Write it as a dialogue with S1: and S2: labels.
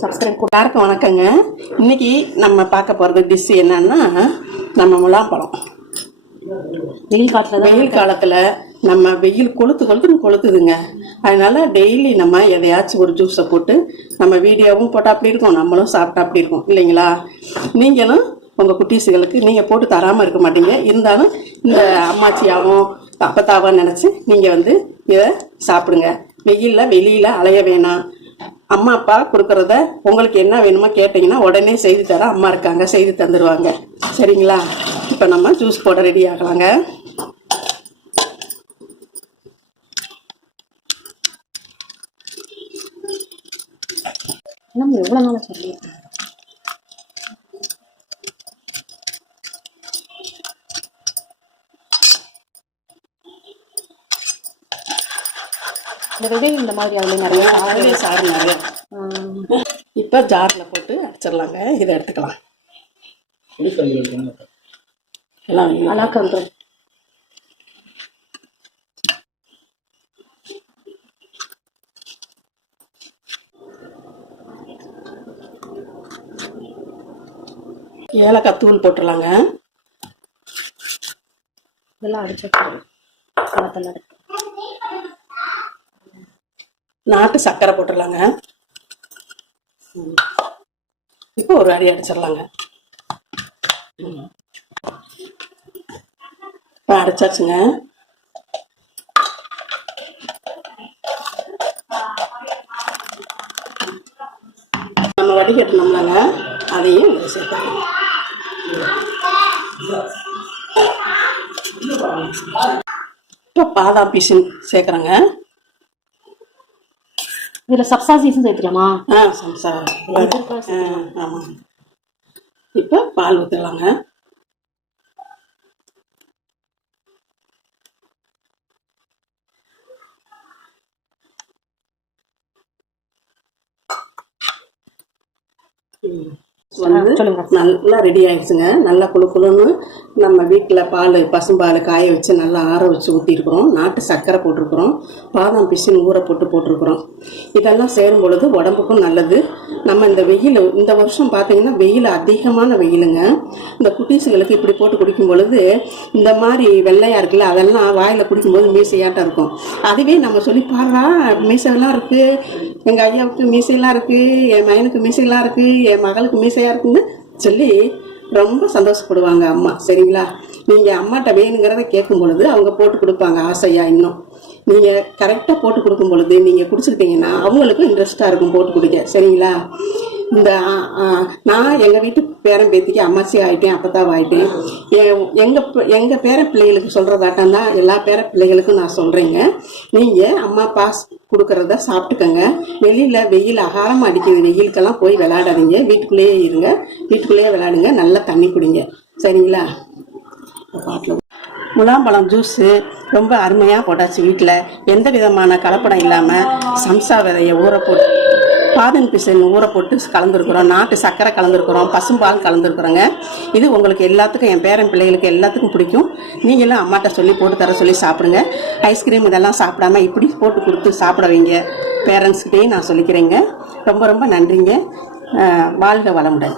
S1: Subscribe
S2: எல்லாருக்கும் வணக்கங்க. இன்னைக்கு நம்ம பார்க்க போகிறது டிஷ் என்னன்னா நம்ம முலாம்பழம்
S1: வெயில் காலத்துல
S2: வெயில் காலத்தில் நம்ம வெயில் கொளுத்து கொளுத்துன்னு கொளுத்துதுங்க. அதனால டெய்லி நம்ம எதையாச்சும் ஒரு ஜூஸை போட்டு நம்ம வீடியோவும் போட்டால் அப்படி இருக்கும். நம்மளும் சாப்பிட்டா அப்படி இருக்கும். இல்லைங்களா? நீங்களும் உங்கள் குட்டீஸுகளுக்கு நீங்கள் போட்டு தராமல் இருக்க மாட்டீங்க. இருந்தாலும் இந்த அம்மாச்சியாவும் அப்பத்தாவா நினச்சி நீங்கள் வந்து இதை சாப்பிடுங்க. வெயிலில் வெளியில் அலைய வேணாம். அம்மா அப்பா கொடுக்கறத உங்களுக்கு என்ன வேணுமோ கேட்டிங்கன்னா உடனே செய்து தர அம்மா இருக்காங்க செய்து தந்துடுவாங்க சரிங்களா? இப்போ நம்ம ஜூஸ் போட ரெடி ஆகலாங்க.
S1: நம்ம எவ்வளவு நாளா இந்த விதை இந்த மாதிரி அதுல நிறைய
S2: அதுலேயே சாறு நிறைய. இப்போ ஜாரில் போட்டு அடிச்சிடலாங்க இதை எடுத்துக்கலாம். எல்லாம் வைங்க.
S1: அலாக்கன்றோம்
S2: ஏலக்காய் தூள் போட்டுடலாங்க.
S1: இதெல்லாம் அடிச்சு களத்தில் எடுத்து
S2: நாட்டு சர்க்கரை போட்டுடலாங்க. இப்போ ஒரு அடி அடிச்சிடலாங்க. இப்போ அடிச்சாச்சுங்க. நம்ம வடிகட்டணும்லங்க அதையும் இங்கே சேர்த்துக்கலாம். இப்போ பாதாம் பீசன் சேர்க்குறேங்க.
S1: இதுல சப்சா சீசன் சேர்த்துக்கலாமா?
S2: ஆ சம்சா ஆமாம் இப்போ பால் ஊற்றிடலாங்க வந்து
S1: சொல்லுங்க.
S2: நல்லா ரெடி ஆயிடுச்சுங்க. நல்லா குளு குளுன்னு நம்ம வீட்டில் பால் பசும்பால் காய வச்சு நல்லா ஆற வச்சு ஊற்றிருக்கிறோம் நாட்டு சர்க்கரை போட்டிருக்கிறோம். பாதாம் பிசின் ஊற போட்டு போட்டிருக்கிறோம். இதெல்லாம் சேரும் பொழுது உடம்புக்கும் நல்லது. நம்ம இந்த வெயில் இந்த வருஷம் பார்த்தீங்கன்னா வெயில் அதிகமான வெயிலுங்க. இந்த குட்டீஸுகளுக்கு இப்படி போட்டு குடிக்கும் பொழுது இந்த மாதிரி வெள்ளையாக இருக்குல்ல அதெல்லாம் வாயில் குடிக்கும்போது மீசையாட்டம் இருக்கும். அதுவே நம்ம சொல்லி பாடுறா மீசையெல்லாம் இருக்குது எங்கள் ஐயாவுக்கு மீசையெல்லாம் இருக்குது என் மயனுக்கு மீசையெல்லாம் இருக்குது என் மகளுக்கு மீசையாக இருக்குன்னு சொல்லி ரொம்ப சந்தோஷப்படுவாங்க அம்மா சரிங்களா? நீங்கள் அம்மாட்ட வேணுங்கிறத கேட்கும் பொழுது அவங்க போட்டு கொடுப்பாங்க ஆசையாக இன்னும். நீங்கள் கரெக்டாக போட்டு கொடுக்கும் பொழுது நீங்கள் குடிச்சுக்கிட்டீங்கன்னா அவங்களுக்கும் இன்ட்ரெஸ்ட்டாக இருக்கும் போட்டு கொடுக்க சரிங்களா? இந்த ஆ, ஆ, நான் எங்கள் வீட்டு பேரன் பேத்திக்கு அம்மாச்சி ஆகிட்டேன் அப்பத்தாவ ஆகிட்டேன் எங்கள் எங்கள் பேர பிள்ளைகளுக்கு சொல்கிறதாட்டம் தான் எல்லா பேர பிள்ளைகளுக்கும் நான் சொல்கிறேங்க நீங்கள் அம்மா பாஸ் கொடுக்கறத சாப்பிட்டுக்கங்க. வெளியில் வெயில் அகாரம் அடிக்குது. வெயிலுக்கெல்லாம் போய் விளையாடாதீங்க. வீட்டுக்குள்ளேயே இருங்க. வீட்டுக்குள்ளேயே விளையாடுங்க. நல்லா தண்ணி குடிங்க. சரிங்களா? பாட்டில். முலாம்பழம் ஜூஸு ரொம்ப அருமையாக போட்டாச்சு வீட்டில். எந்த விதமான கலப்படம் இல்லாமல் சம்சா விதையை ஊற போட்டு பாதன் பிசன் ஊற போட்டு கலந்துருக்குறோம் நாட்டு சர்க்கரை கலந்துருக்குறோம் பசும்பால் கலந்துருக்குறோங்க. இது உங்களுக்கு எல்லாத்துக்கும் என் பேரன் பிள்ளைகளுக்கு எல்லாத்துக்கும் பிடிக்கும். நீங்களும் அம்மாட்ட சொல்லி போட்டு தர சொல்லி சாப்பிடுங்க. ஐஸ்கிரீம் இதெல்லாம் சாப்பிடாம இப்படி போட்டு கொடுத்து சாப்பிட வைங்க. பேரண்ட்ஸ்கிட்டையும் நான் சொல்லிக்கிறேங்க. ரொம்ப ரொம்ப நன்றிங்க. வாழ்க வளமுடன்.